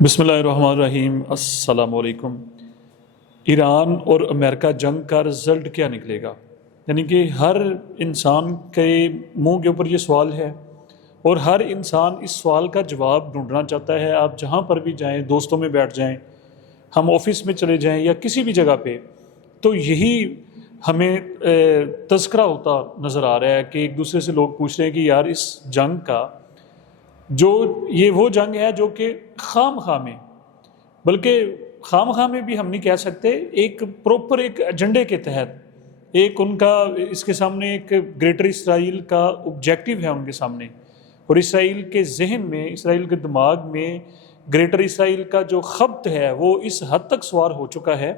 بسم اللہ الرحمن الرحیم۔ السلام علیکم۔ ایران اور امریکہ جنگ کا رزلٹ کیا نکلے گا؟ یعنی کہ ہر انسان کے منہ کے اوپر یہ سوال ہے اور ہر انسان اس سوال کا جواب ڈھونڈنا چاہتا ہے۔ آپ جہاں پر بھی جائیں، دوستوں میں بیٹھ جائیں، ہم آفس میں چلے جائیں یا کسی بھی جگہ پہ، تو یہی ہمیں تذکرہ ہوتا نظر آ رہا ہے کہ ایک دوسرے سے لوگ پوچھ رہے ہیں کہ یار اس جنگ کا یہ وہ جنگ ہے جو کہ خام خواہ میں، بلکہ خام خواہ میں بھی ہم نہیں کہہ سکتے، ایک پروپر ایک ایجنڈے کے تحت، ایک ان کا اس کے سامنے ایک گریٹر اسرائیل کا آبجیکٹو ہے ان کے سامنے، اور اسرائیل کے ذہن میں، اسرائیل کے دماغ میں گریٹر اسرائیل کا جو خبط ہے وہ اس حد تک سوار ہو چکا ہے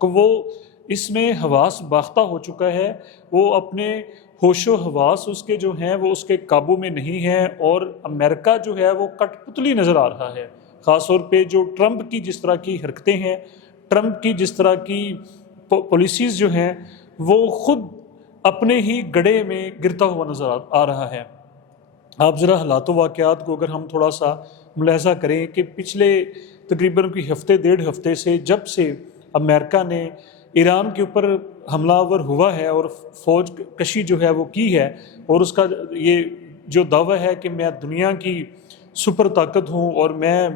کہ وہ اس میں حواس باختہ ہو چکا ہے، وہ اپنے ہوش و حواس اس کے جو ہیں وہ اس کے قابو میں نہیں ہیں، اور امریکہ جو ہے وہ کٹ پتلی نظر آ رہا ہے۔ خاص طور پہ جو ٹرمپ کی جس طرح کی حرکتیں ہیں، ٹرمپ کی جس طرح کی پالیسیز جو ہیں، وہ خود اپنے ہی گڑھے میں گرتا ہوا نظر آ رہا ہے۔ آپ ذرا حالات و واقعات کو اگر ہم تھوڑا سا ملاحظہ کریں کہ پچھلے تقریباً کوئی ہفتے ڈیڑھ ہفتے سے جب سے امریکہ نے ایران کے اوپر حملہ آور ہوا ہے اور فوج کشی جو ہے وہ کی ہے، اور اس کا یہ جو دعویٰ ہے کہ میں دنیا کی سپر طاقت ہوں اور میں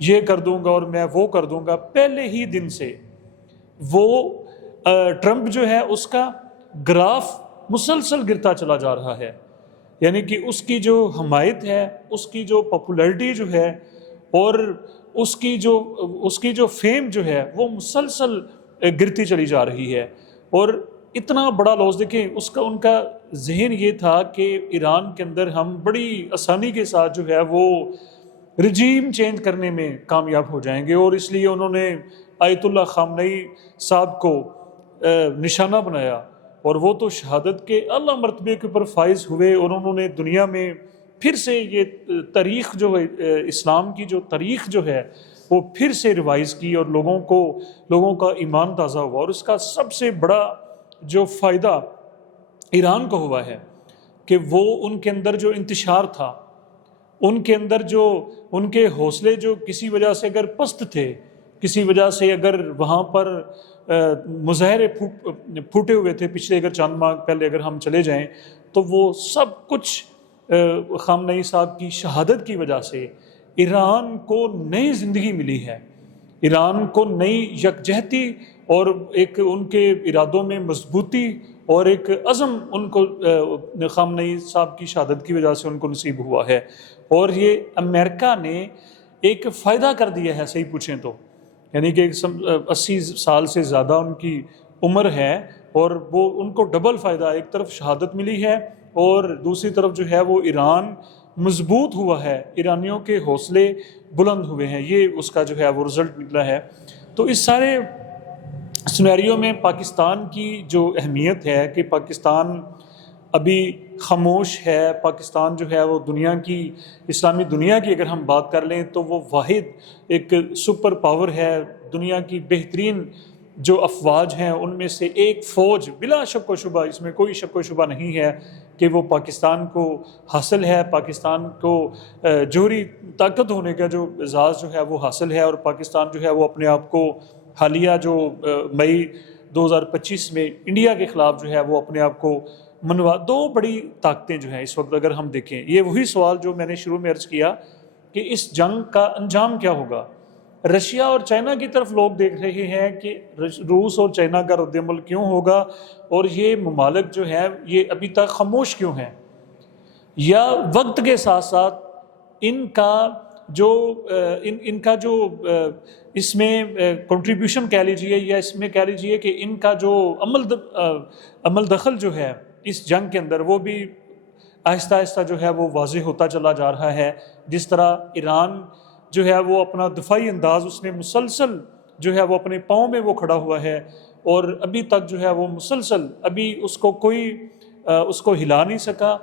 یہ کر دوں گا اور میں وہ کر دوں گا، پہلے ہی دن سے وہ ٹرمپ جو ہے اس کا گراف مسلسل گرتا چلا جا رہا ہے۔ یعنی کہ اس کی جو حمایت ہے، اس کی جو پاپولیرٹی جو ہے، اور اس کی جو فیم جو ہے وہ مسلسل گرتی چلی جا رہی ہے۔ اور اتنا بڑا لوس دیکھیں، ان کا ذہن یہ تھا کہ ایران کے اندر ہم بڑی آسانی کے ساتھ جو ہے وہ رجیم چینج کرنے میں کامیاب ہو جائیں گے، اور اس لیے انہوں نے آیت اللہ خامنئی صاحب کو نشانہ بنایا، اور وہ تو شہادت کے اعلیٰ مرتبے کے اوپر فائز ہوئے، اور انہوں نے دنیا میں پھر سے یہ تاریخ جو ہے، اسلام کی جو تاریخ جو ہے وہ پھر سے ریوائز کی، اور لوگوں کا ایمان تازہ ہوا۔ اور اس کا سب سے بڑا جو فائدہ ایران کو ہوا ہے کہ وہ ان کے اندر جو انتشار تھا، ان کے اندر جو ان کے حوصلے جو کسی وجہ سے اگر پست تھے، کسی وجہ سے اگر وہاں پر مظاہرے پھوٹے ہوئے تھے پچھلے اگر چند ماہ پہلے اگر ہم چلے جائیں، تو وہ سب کچھ خامنئی صاحب کی شہادت کی وجہ سے ایران کو نئی زندگی ملی ہے، ایران کو نئی یکجہتی اور ایک ان کے ارادوں میں مضبوطی اور ایک عزم ان کو خامنئی صاحب کی شہادت کی وجہ سے ان کو نصیب ہوا ہے۔ اور یہ امریکہ نے ایک فائدہ کر دیا ہے، صحیح پوچھیں تو، یعنی کہ 80 سال سے زیادہ ان کی عمر ہے، اور وہ ان کو ڈبل فائدہ، ایک طرف شہادت ملی ہے اور دوسری طرف جو ہے وہ ایران مضبوط ہوا ہے، ایرانیوں کے حوصلے بلند ہوئے ہیں، یہ اس کا جو ہے وہ رزلٹ نکلا ہے۔ تو اس سارے سینیریو میں پاکستان کی جو اہمیت ہے کہ پاکستان ابھی خاموش ہے، پاکستان جو ہے وہ دنیا کی، اسلامی دنیا کی اگر ہم بات کر لیں تو وہ واحد ایک سپر پاور ہے، دنیا کی بہترین جو افواج ہیں ان میں سے ایک فوج بلا شک و شبہ، اس میں کوئی شک و شبہ نہیں ہے کہ وہ پاکستان کو حاصل ہے، پاکستان کو جوہری طاقت ہونے کا جو اعزاز جو ہے وہ حاصل ہے، اور پاکستان جو ہے وہ اپنے آپ کو حالیہ جو مئی 2025 میں انڈیا کے خلاف جو ہے وہ اپنے آپ کو دو بڑی طاقتیں جو ہیں اس وقت اگر ہم دیکھیں، یہ وہی سوال جو میں نے شروع میں عرض کیا کہ اس جنگ کا انجام کیا ہوگا۔ رشیا اور چائنا کی طرف لوگ دیکھ رہے ہیں کہ روس اور چائنا کا رد عمل کیوں ہوگا، اور یہ ممالک جو ہیں یہ ابھی تک خاموش کیوں ہیں، یا وقت کے ساتھ ساتھ ان کا جو اس میں کنٹریبیوشن کہہ لیجئے، یا اس میں کہہ لیجئے کہ ان کا جو عمل دخل جو ہے اس جنگ کے اندر، وہ بھی آہستہ آہستہ جو ہے وہ واضح ہوتا چلا جا رہا ہے۔ جس طرح ایران جو ہے وہ اپنا دفاعی انداز اس نے مسلسل جو ہے وہ اپنے پاؤں میں وہ کھڑا ہوا ہے، اور ابھی تک جو ہے وہ مسلسل ابھی اس کو کوئی اس کو ہلا نہیں سکا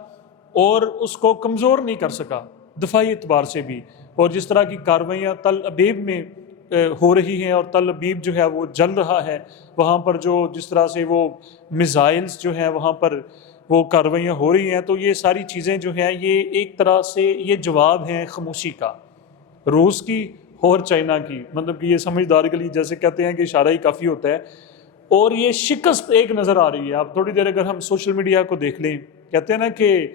اور اس کو کمزور نہیں کر سکا دفاعی اعتبار سے بھی۔ اور جس طرح کی کارروائیاں تل ابیب میں ہو رہی ہیں، اور تل ابیب جو ہے وہ جل رہا ہے، وہاں پر جو جس طرح سے وہ میزائلز جو ہیں وہاں پر وہ کارروائیاں ہو رہی ہیں، تو یہ ساری چیزیں جو ہیں یہ ایک طرح سے یہ جواب ہیں خاموشی کا، روس کی اور چائنا کی، مطلب کہ یہ سمجھدار کے لیے جیسے کہتے ہیں کہ اشارہ ہی کافی ہوتا ہے، اور یہ شکست ایک نظر آ رہی ہے۔ آپ تھوڑی دیر اگر ہم سوشل میڈیا کو دیکھ لیں، کہتے ہیں نا کہ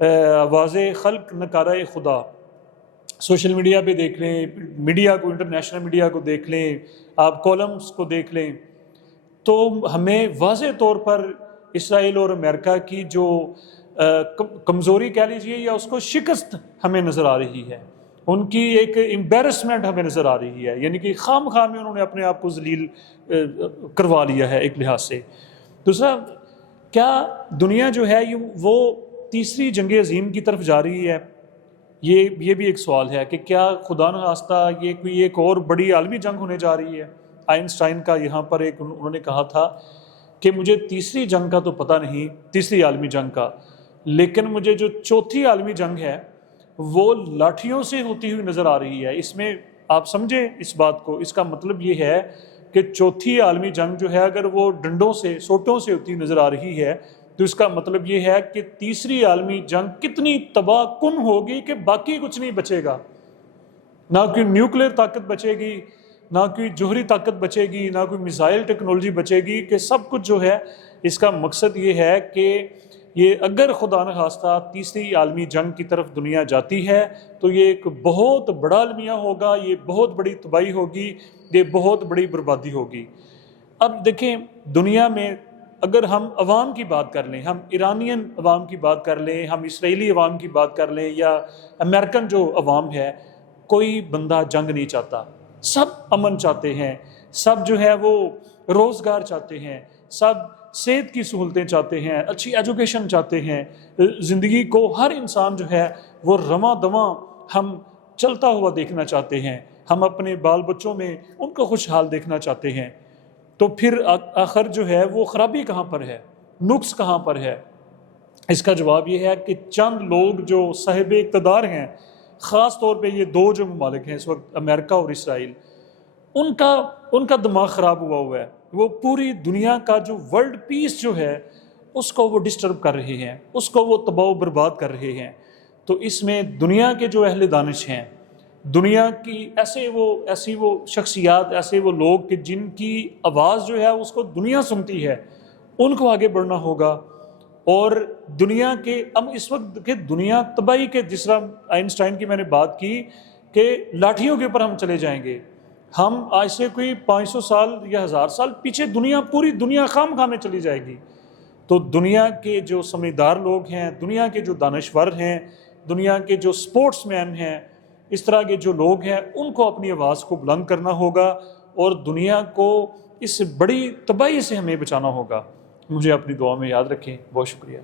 آواز خلق نکارہ خدا، سوشل میڈیا پہ دیکھ لیں، میڈیا کو، انٹرنیشنل میڈیا کو دیکھ لیں، آپ کالمز کو دیکھ لیں، تو ہمیں واضح طور پر اسرائیل اور امریکہ کی جو کمزوری کہہ لیجیے یا اس کو شکست ہمیں نظر آ رہی ہے، ان کی ایک امبیرسمنٹ ہمیں نظر آ رہی ہے، یعنی کہ خام خواہ میں انہوں نے اپنے آپ کو ذلیل کروا لیا ہے ایک لحاظ سے۔ دوسرا، کیا دنیا جو ہے وہ تیسری جنگ عظیم کی طرف جا رہی ہے؟ یہ بھی ایک سوال ہے کہ کیا خدا نخواستہ یہ کوئی ایک اور بڑی عالمی جنگ ہونے جا رہی ہے؟ آئنسٹائن کا یہاں پر ایک انہوں نے کہا تھا کہ مجھے تیسری جنگ کا تو پتہ نہیں، تیسری عالمی جنگ کا، لیکن مجھے جو چوتھی عالمی جنگ ہے وہ لاٹھیوں سے ہوتی ہوئی نظر آ رہی ہے۔ اس میں آپ سمجھیں اس بات کو، اس کا مطلب یہ ہے کہ چوتھی عالمی جنگ جو ہے اگر وہ ڈنڈوں سے، سوٹوں سے ہوتی نظر آ رہی ہے، تو اس کا مطلب یہ ہے کہ تیسری عالمی جنگ کتنی تباہ کن ہوگی کہ باقی کچھ نہیں بچے گا، نہ کوئی نیوکلیر طاقت بچے گی، نہ کوئی جوہری طاقت بچے گی، نہ کوئی میزائل ٹیکنالوجی بچے گی، کہ سب کچھ جو ہے اس کا مقصد یہ ہے کہ یہ اگر خدا نخواستہ تیسری عالمی جنگ کی طرف دنیا جاتی ہے تو یہ ایک بہت بڑا المیہ ہوگا، یہ بہت بڑی تباہی ہوگی، یہ بہت بڑی بربادی ہوگی۔ اب دیکھیں دنیا میں اگر ہم عوام کی بات کر لیں، ہم ایرانین عوام کی بات کر لیں، ہم اسرائیلی عوام کی بات کر لیں، یا امریکن جو عوام ہے، کوئی بندہ جنگ نہیں چاہتا، سب امن چاہتے ہیں، سب جو ہے وہ روزگار چاہتے ہیں، سب صحت کی سہولتیں چاہتے ہیں، اچھی ایجوکیشن چاہتے ہیں، زندگی کو ہر انسان جو ہے وہ رواں دواں ہم چلتا ہوا دیکھنا چاہتے ہیں، ہم اپنے بال بچوں میں ان کو خوشحال دیکھنا چاہتے ہیں۔ تو پھر آخر جو ہے وہ خرابی کہاں پر ہے، نقص کہاں پر ہے؟ اس کا جواب یہ ہے کہ چند لوگ جو صاحب اقتدار ہیں، خاص طور پہ یہ دو جو ممالک ہیں اس وقت، امریکہ اور اسرائیل، ان کا دماغ خراب ہوا ہے، وہ پوری دنیا کا جو ورلڈ پیس جو ہے اس کو وہ ڈسٹرب کر رہے ہیں، اس کو وہ تباہ و برباد کر رہے ہیں۔ تو اس میں دنیا کے جو اہل دانش ہیں، دنیا کی ایسی وہ شخصیات، ایسے وہ لوگ کہ جن کی آواز جو ہے اس کو دنیا سنتی ہے، ان کو آگے بڑھنا ہوگا۔ اور دنیا کے اب اس وقت کہ دنیا تباہی کے، جس طرح آئنسٹائن کی میں نے بات کی کہ لاٹھیوں کے اوپر ہم چلے جائیں گے، ہم آج سے کوئی 500 سال یا 1000 سال پیچھے پوری دنیا خام خواہ میں چلی جائے گی۔ تو دنیا کے جو سمجھدار لوگ ہیں، دنیا کے جو دانشور ہیں، دنیا کے جو سپورٹس مین ہیں، اس طرح کے جو لوگ ہیں، ان کو اپنی آواز کو بلند کرنا ہوگا اور دنیا کو اس بڑی تباہی سے ہمیں بچانا ہوگا۔ مجھے اپنی دعا میں یاد رکھیں۔ بہت شکریہ۔